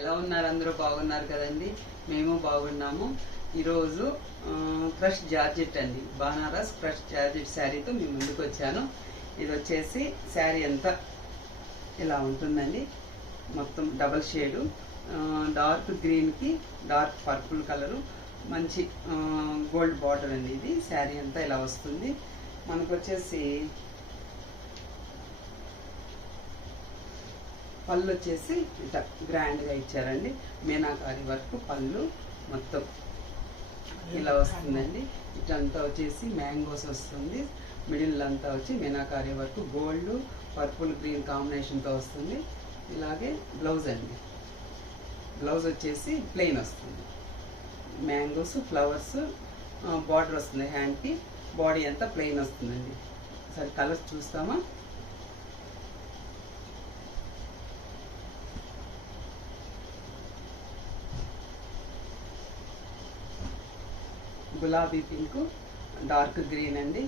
ఎలా ఉన్నారు? అందరూ బాగున్నారు కదండి. మేము బాగున్నాము. ఈరోజు క్రష్ జార్జెట్ అండి, బనారస్ క్రష్ జార్జెట్ శారీతో మీ ముందుకు వచ్చాను. ఇది వచ్చేసి శారీ అంతా ఇలా ఉంటుందండి. మొత్తం డబల్ షేడు, డార్క్ గ్రీన్కి డార్క్ పర్పుల్ కలరు, మంచి గోల్డ్ బార్డర్ అండి. ఇది శారీ అంతా ఇలా వస్తుంది. మనకు వచ్చేసి పళ్ళు వచ్చేసి ఇట్లా గ్రాండ్గా ఇచ్చారండి. మీనాకారి వర్క్ పళ్ళు మొత్తం ఇలా వస్తుందండి. ఇటంతా వచ్చేసి మ్యాంగోస్ వస్తుంది. మిడిల్ అంతా వచ్చి meenakari work gold purple green కాంబినేషన్తో వస్తుంది. ఇలాగే బ్లౌజ్ అండి. బ్లౌజ్ వచ్చేసి ప్లెయిన్ వస్తుంది. మ్యాంగోస్ ఫ్లవర్స్ బార్డర్ వస్తుంది. హ్యాండ్కి బాడీ అంతా ప్లెయిన్ వస్తుందండి. సరే కలర్స్ చూస్తామా? గులాబీ పింక్, డార్క్ గ్రీన్ అండి,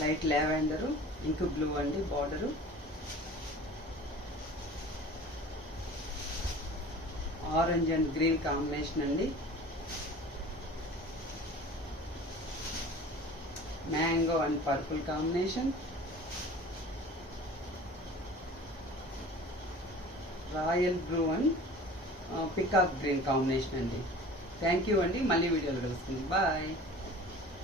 లైట్ లావెండరు, ఇంక్ బ్లూ అండి border, orange and green combination అండి, mango and purple combination, royal blue and peacock green combination అండి. థ్యాంక్ యూ అండి. మళ్ళీ వీడియోలో కలుస్తుంది. బాయ్.